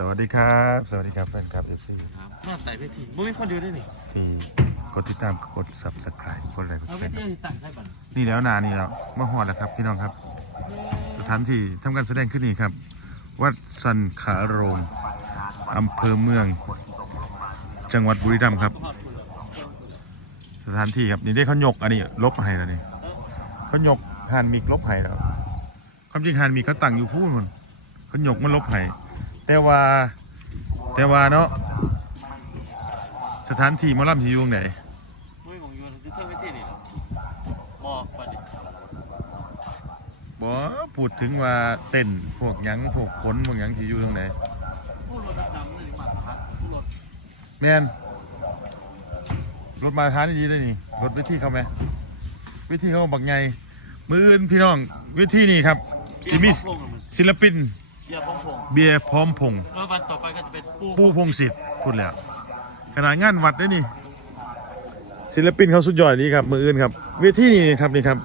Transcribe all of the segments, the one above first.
สวัสดีครับ สวัสดีครับแฟนคลับ FC ครับนอกแต่เวทีบ่มีคนเดียวได้นี่ที่กดติดตามกด subscribe กดไลค์กดเอาแชเวร์ทีที่ตั้งใช่ป่ะนี่แล้วนานี่แล้วเมื่อหอดแล้วครับพี่น้องครับ สถานที่ทำการแสดงขึ้นนี่ครับ วัดสันขาโรมอำเภอเมือง จังหวัดบุรีรัมย์ครับ สถานที่ครับนี่ได้เขายกอันนี้ลบให้แล้วนี่เขายกหานมิกลบให้แล้ว ความจริงหานมิกเขาตั้งอยู่พูดมันเขายกมันลบให้ แต่ว่าแต่ว่าเนาะสถานที่หมอลำที่อยู่ตรงไหนมุ้ยของยูนที่เท่าเวทีนี่เหรอบอกป่ะดิบ่พูดถึงว่าเต้นพวกหยังพวกขนพวกหยังที่อยู่ตรงไหนพูดรถดำๆเลยมาพัดพูดรถแมนรถมาท้านดีได้นี่รถวิธีเขาไหมวิธีเขาบักไงมืออื่นพี่น้องวิธีนี่ครับสิมิพงษ์มันศิลปิน เบียร์พงษ์พงษ์เบียร์พร้อมพงษ์แล้ววันต่อไปก็จะเป็นปูปูพงศิษฐ์พูดแล้วขนาดงานวัดได้นี่ ศิลปินเขาสุดยอดนี่ครับ มืออื่นครับ เวทีนี่ครับนี่ครับ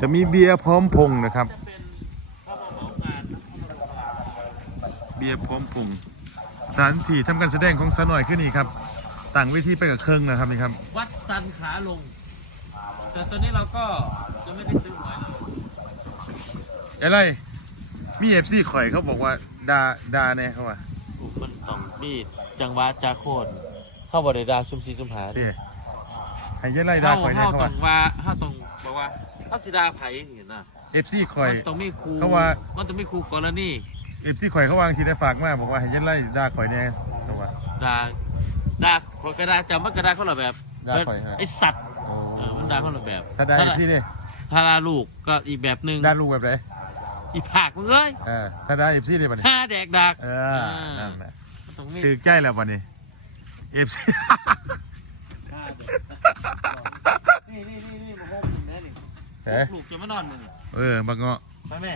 จะมีเบียร์พร้อมพงษ์นะครับ จะเป็นเข้ามาเหมางานเบียร์พร้อมพงษ์สถานที่ทำการแสดงของสาวหน่อยขึ้นนี่ครับ ต่างเวทีไปกับเครื่องนะครับนี่ครับวัดสันขาลง แต่ตอนนี้เราก็จะไม่ได้ซื้อหวยเลยอะไร มีเอฟซีข่อยเขาบอกว่าดาดาแน่เขาว่าถูกมันต้องมีจังหวะจาโคนเข้าบริดาซุ่มซีซุ่มหาเด้ให้ยายไล่ดาเข้าข่อยแน่เข้าเขาตรว่างว่าเข้าตรงบอกว่าเข้าสิดาไผ่เห็นนะเอฟซีข่อย มันต้องมีครูเขาว่า มันต้องมีครูกรณีเอฟซีข่อยเขาวางสีได้ฝากมาบอกว่าให้ยายไล่ดาข่อยแน่เขาว่า ดาดาคนกระดาจำมันกระดาคนละแบบด่าข่อยฮะ ไอสัตว์เออมันดาคนละแบบถ้าได้เอฟซีดิถ้าดาลูกก็อีกแบบหนึ่งดาลูกแบบไหน อีผากมึงเอ้ยเออถ้าได้เอฟซีดิบัดนี้ห้าแดกดักเออนั่นแหละมันต้องมีถือใจแล้วบัดนี้เอฟซีห้าแดกนี่นี่นี่นี่มาห้องแม่นี่เอ๊ะลูกจะมานอนมึงเออบักเงาะไปแม่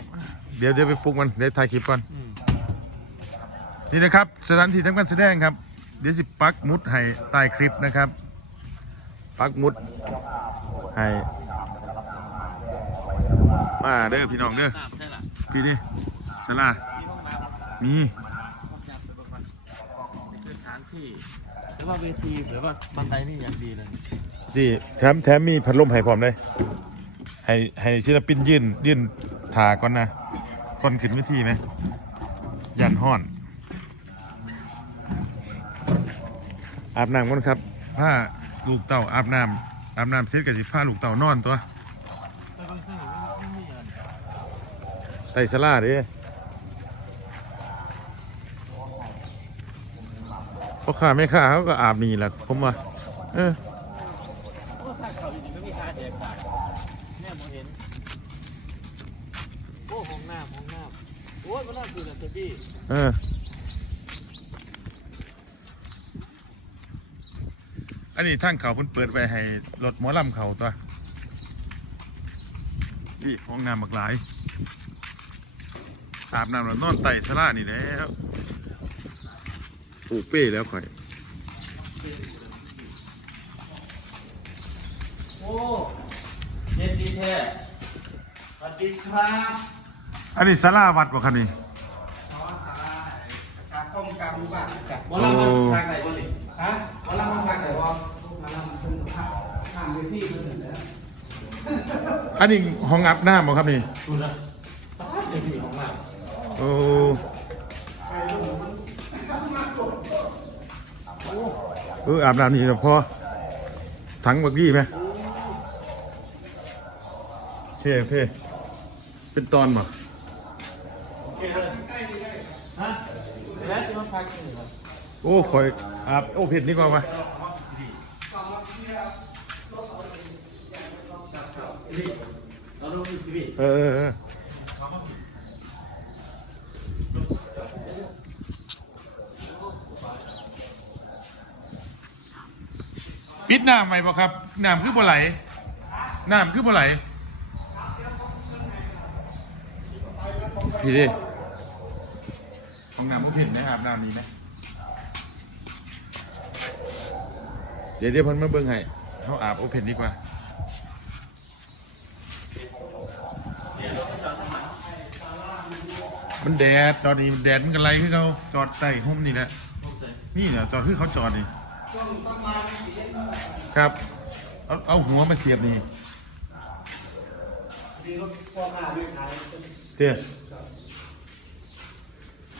เดี๋ยวเดี๋ยวไปปลุกมันเดี๋ยวถ่ายคลิปก่อนอืมนี่นะครับสถานที่ทำการแสดงครับ เดี๋ยวสิปักหมุดให้ใต้คลิปนะครับ ปักหมุดให้ มาเด้อพี่น้องเด้อน้ำใช่ล่ะพี่ดิสลามีห้องน้ำมีห้องน้ำไปบ้างนี่คือสถานที่หรือว่าเวทีหรือว่าบันไดนี่อย่างดีเลยนี่แถมแถมมีพัดลมให้พร้อมเลยให้ให้ศิลปินยื่นยื่นถาก่อนนะก่อนขึ้นเวทีไหมยันห้อนอาบน้ำก่อนครับผ้าลูกเต่าอาบน้ำอาบน้ำเสร็จกับสิผ้าลูกเต่านอนตัว ไปบางที่ไม่มีอะไร ไตสลาเดิพ่อค้าแม่ค้าเขาก็อาบนี่แหละผมว่าเออโอ้ถ้าเขาอยู่ดีก็มีค่าแดกได้แม่โมเห็นโอ้ห้องน้ำห้องน้ำโอ้ยมันน่าคือนะเจ้าพี่เอออันนี้ทางเขาเพิ่นเปิดไว้ให้รถหมอลำเขาตัวนี่ห้องน้ำบักหลายอาบน้ำแล้วนอนไต่สลานี่แหล้วปูเป้แล้วข่อย โอ้เย็นดีแท้สวัสดีครับอันนี้สลาวัดบ่คันนี้จากกรมการหมู่บ้านจากวันละมันทางไหนวันนี้ฮะวันละมันทางไหนวะวันละมันเป็นภาพข้ามเวทีเพิ่นเห็นแล้วอันนี้ห้องอาบน้ำบ่ครับนี่ ดูนะป้าเจ้าพี่ห้องน้ โอ้เอออาบน้ำนี่นะพ่อถังบักยี่ไหมเท่เท่เป็นตอนบ่โอ้คอยอาบโอ้เผ็ดนี่กว่าไหมเออเออเออ ปิดน้ำไหมบ่ครับน้ำคือบ่ไหลน้ำคือบ่ไหลพี่ดิห้องน้ำมันเห็นไหมอาบน้ำนี้ไหมเดี๋ยวเดี๋ยวเพิ่นมาเบิ่งให้เขาอาบโอเพนดีกว่ามมันแดดจอดนี่แดดมันกันไรคือเขาจอดใต้ห่มนี่แหละผมใส่นี่เนี่ยจอดคือเขาจอดนี่ ช่วงประมาณสี่เดือนนั่นแหละครับ เอาเอาหัวมาเสียบนี่ดีรถพ่อค้าไม่ขายเตี้ย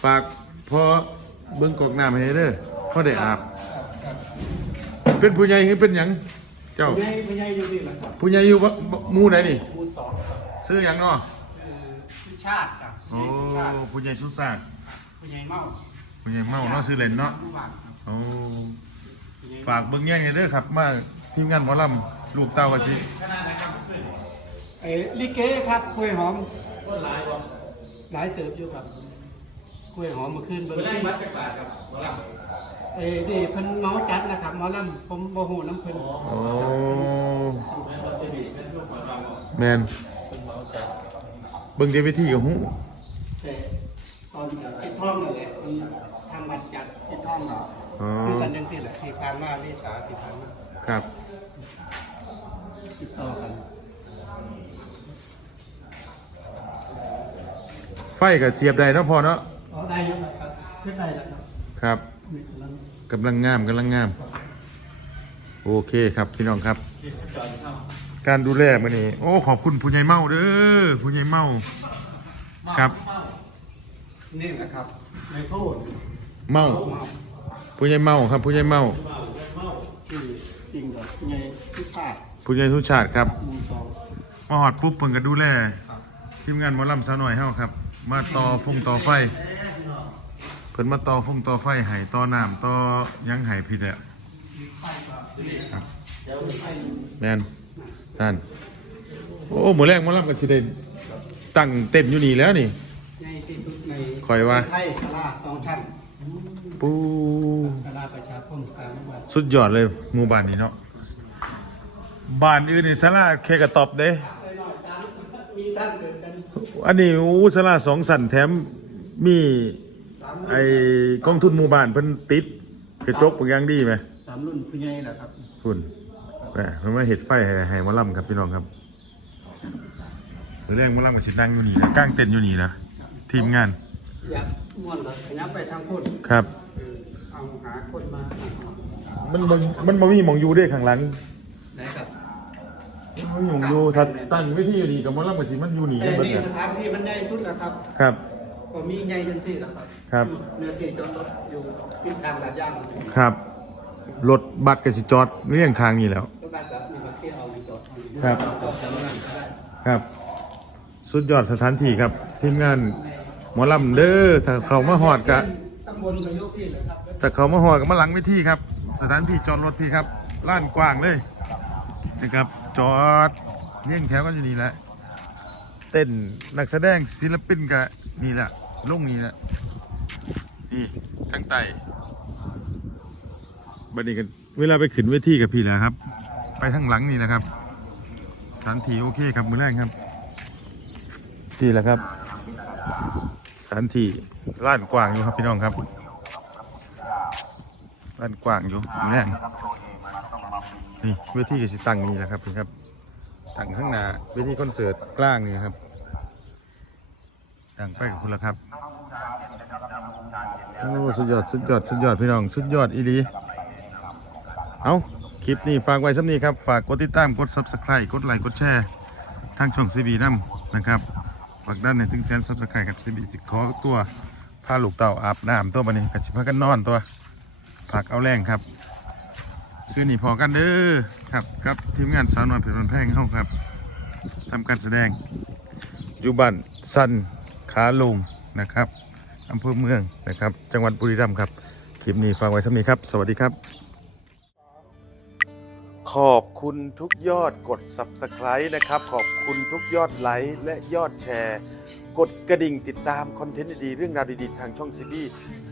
ฝากพอเบิ้งกอกน้ำให้เด้อพ่อได้อาบ เป็นผู้ใหญ่หรือเป็นหยัง เจ้า ผู้ใหญ่ผู้ใหญ่อยู่นี่แหละครับผู้ใหญ่อยู่บ่บ่หมู่ไหนนี่หมู่สองครับซื้อหยังเนาะคือชื่อชาติครับโอ้ชื่อชาติผู้ใหญ่สุสากผู้ใหญ่เมาผู้ใหญ่เมาเนาะซื้อเล่นเนาะผู้บ้านครับโอ้ผู้ใหญ่ ฝากเบิ้งแย่งให้เด้อครับ มาทีมงานหมอลำลูกเต้าว่าสิเอ้ลิเกครับกล้วยหอมก็หลายว่ะหลายเติบอยู่ครับกล้วยหอมเมาขึ้นเบิ่งเวลาขึ้นวัดจักรบาทครับหมอลเอ้นี่เพิ่นเมาจัดนะครับหมอลำผมบ่ฮู้น้ำเพิ่นำอ๋อโอ้แม่นวัดเจดีย์แม่นลูกหมอลำอะแมนเป็นเมาจัดเบิ้งเดวิธีกับหูแต่ตอนติดท่องนั่นแหละมันทำบัตรจัดติดท่องเนาะ อ๋อคือสันจังซี่แหละที่ผ่านมาเมษาที่ผ่านมาครับ ติดต่อกันไฟกับเสียบได้เนาะพอเนาะอ๋อได้แล้วครับเพิ่นได้แล้วครับครับมีกำลังกำลังงามกำลังงาม โอเคครับพี่น้องครับที่เขาจอดเข้าการดูแลมื้อนี้โอ้ขอบคุณผู้ใหญ่เมาเด้อผู้ใหญ่เมา ครับ นี่แหละครับในโทษเมา เมา ผู้ใหญ่เมาครับ ผู้ใหญ่เมา ชื่อจริงเหรอไงชื่อชาติผู้ใหญ่ทุกชาติครับ หมู่สองมาหอดปุ๊บเพิ่นก็ดูแลครับทีมงานหมอลำสาวหน่อยเฮาครับ มาต่อฟงต่อไฟ เพิ่นมาต่อฟงต่อไฟให้ต่อน้ำต่อหยังให้พี่แหละมีไฟก็มีครับเดี๋ยวมีไฟอยู่แม่นนั่นโอ้หมื้อแรกหมอลำก็สิได้ตั้งเต็นท์อยู่นี่แล้วนี่ใหญ่ที่สุดในคอยว่า ไทยศาลาสองชั้น ปูศาลาประชาคมกลางวัดสุดยอดเลยหมู่บ้านนี้เนาะบ้านอื่นนี่ศาลาแค่กระตอบเด้ไปหน่อยจ้ามีท่านเกิดกันอันนี้อู้ศาลาสองสันแถมมีสามไอ้กองทุนหมู่บ้านเพิ่นติดกระจกเป็นอย่างดีไหมสามรุ่นผู้ใหญ่แหละครับคุณแหมเพิ่นมาเฮ็ดไฟให้ให้หมอลำครับพี่น้องครับเรื่องหมอลำก็สินั่งอยู่นี่นะกางเต็นท์อยู่นี่นะทีมงาน อยากม่วนเหรอขยับไปทางพุทธครับ เออเอาหาคนมามันบ่มันบ่มีหมองอยู่เด้ข้างหลังไหนครับมันบ่มีหมองอยู่ถ้าตั้งเวทีอยู่นี่กับหมอลำก็สิมันอยู่นี่แต่กันเบิดนี่น่ะสถานที่มันใหญ่สุดแล้วครับครับก็มีใหญ่จังซี่แล้วครับครับ เนื้อที่จอดรถอยู่ที่ทางลาดย่างครับ รถบัสก็สิจอดเรียงทางนี่แหล้ว ก็บ้านแบบมีมาเที่ยวเอาจอดครับ จอดแต่ละนั้นก็ได้ครับ สุดยอดสถานที่ครับ ทีมงานหมอลำเด้อถ้าเขามาหอดกะตำบลประยุกต์ที่เลยครับ ถ้าเขามาหอดก็มาหลังเวทีครับ สถานที่จอดรถพี่ครับล้านกว้างเลยนะครับจอดเลี้ยงแถวกันอยู่นี่แหละเต้นนักแสดงศิลปินก็นี่แหละลงนี่แหละนี่ทั้งไตบัดนี้กันเวลาไปขึ้นเวทีกับพี่แหละครับ ไปทางหลังนี่แหละครับสถานที่โอเคครับมือแรกครับนี่แหละครับสถานที่ล้านกว้างอยู่ครับพี่น้องครับ บ้านกว้างอยู่แน่นนี่เวทีก็สิตั้งนี่แหละครับพี่ครับตังข้างหน้าเวทีคอนเสิร์ตกลางนี่ครับตังไปกับคุณละครับโอ้สุดยอดสุดยอดสุดยอดพี่น้องสุดยอดอีลีเอาคลิปนี้ฝากไว้สำนี้ครับ ฝากกดติดตามกด subscribe กดไลค์กดแชร์ทางช่องซีบีน้ำนะครับฝากด้านในถึงแสน subscribe ครับซีบีสิขอตัวพาลูกเต่าอาบน้ำตัวบันนี้กับสิพากันนอนตัว ผักเอาแรงครับ คือนี่พอกันเด้อครับครับทีมงานสาวนอนเพลินแพงเข้าครับทำการแสดง อยู่บ้านสันขาลงนะครับอำเภอเมืองนะครับ จังหวัดบุรีรัมย์ครับ คลิปนี้ฝากไว้สำนี้ครับ สวัสดีครับ ขอบคุณทุกยอดกด Subscribe นะครับ ขอบคุณทุกยอดไลค์และยอดแชร์ กดกระดิ่งติดตามคอนเทนต์ดีๆเรื่องราวดีๆ ทางช่องซีบี